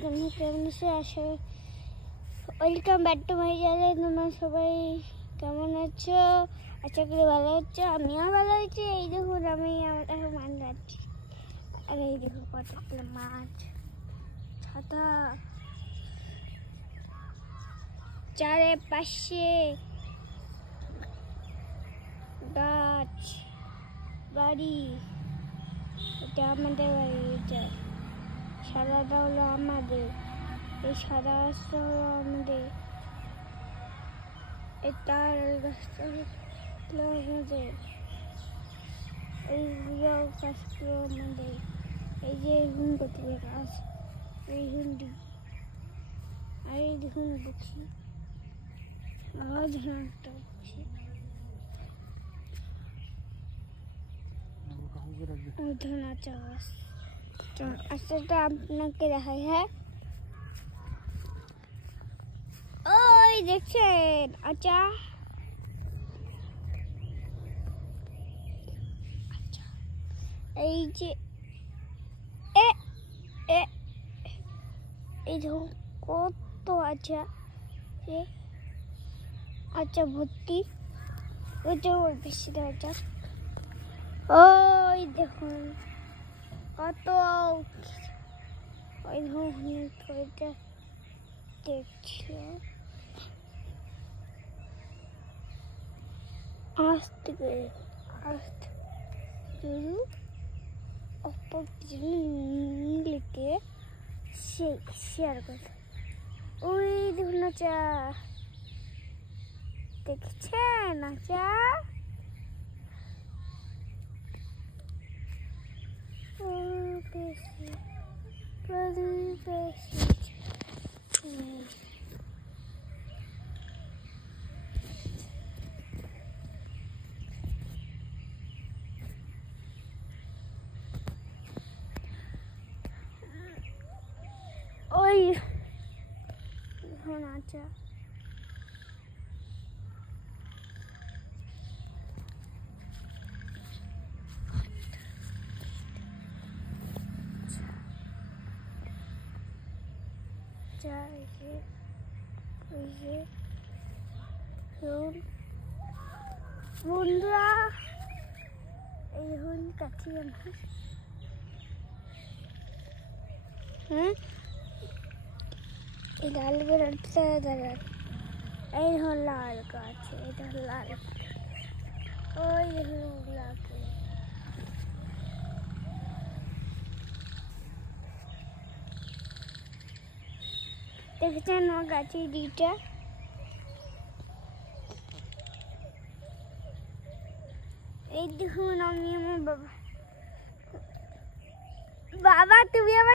কেমন আছে আসলে welcome back to my channel. তোমরা সবাই কেমন আছো? আশা করি ভালো আছো। আমিও ভালো আছি। এই দেখুন আমি এখন মাছ যাচ্ছি, আর এই দেখো কতগুলো মাছ, ছাতা, চারিপাশে গাছ, বাড়ি। এটা আমাদের বাড়ি, এটা সাদাটা হলো আমাদের, এই সাদা গাছটা হলো আমাদের, এটা গাছটা হলো আমাদের, এইগুলো গাছগুলো আমাদের। এই যে হুন কতগুলো গাছ, এই হুন্ডি, আর এই দেখুন বুঝি একটা বুঝি ধনা চাষ। আচ্ছা আপনাকে দেখাই। হ্যাঁ ওই দেখছেন? আচ্ছা এই যে এই দেখুন কত আচ্ছা, আচ্ছা ভর্তি, ওই যে ওই বেশি দেওয়া যাক। ওই দেখুন কত, ওই দেখুন ওইটা দেখছিল আস্তে করে আস্তে অপর কিছু লিখে সেই শেয়ার করে। ওই দেখুন আচ্ছা, দেখছেন? আচ্ছা ওই দেখুন আচ্ছা বন্ধুরা, এই দেখুন কাছি আমার, এই লাল গাছটা দাঁড়ান, এই হল লাল গাছ, এটা লাল, ওই দেখুন লাগে দেখছেন আমার গাছের দিকটা। এই দেখুন আমি আমার বাবা, তুমি আমার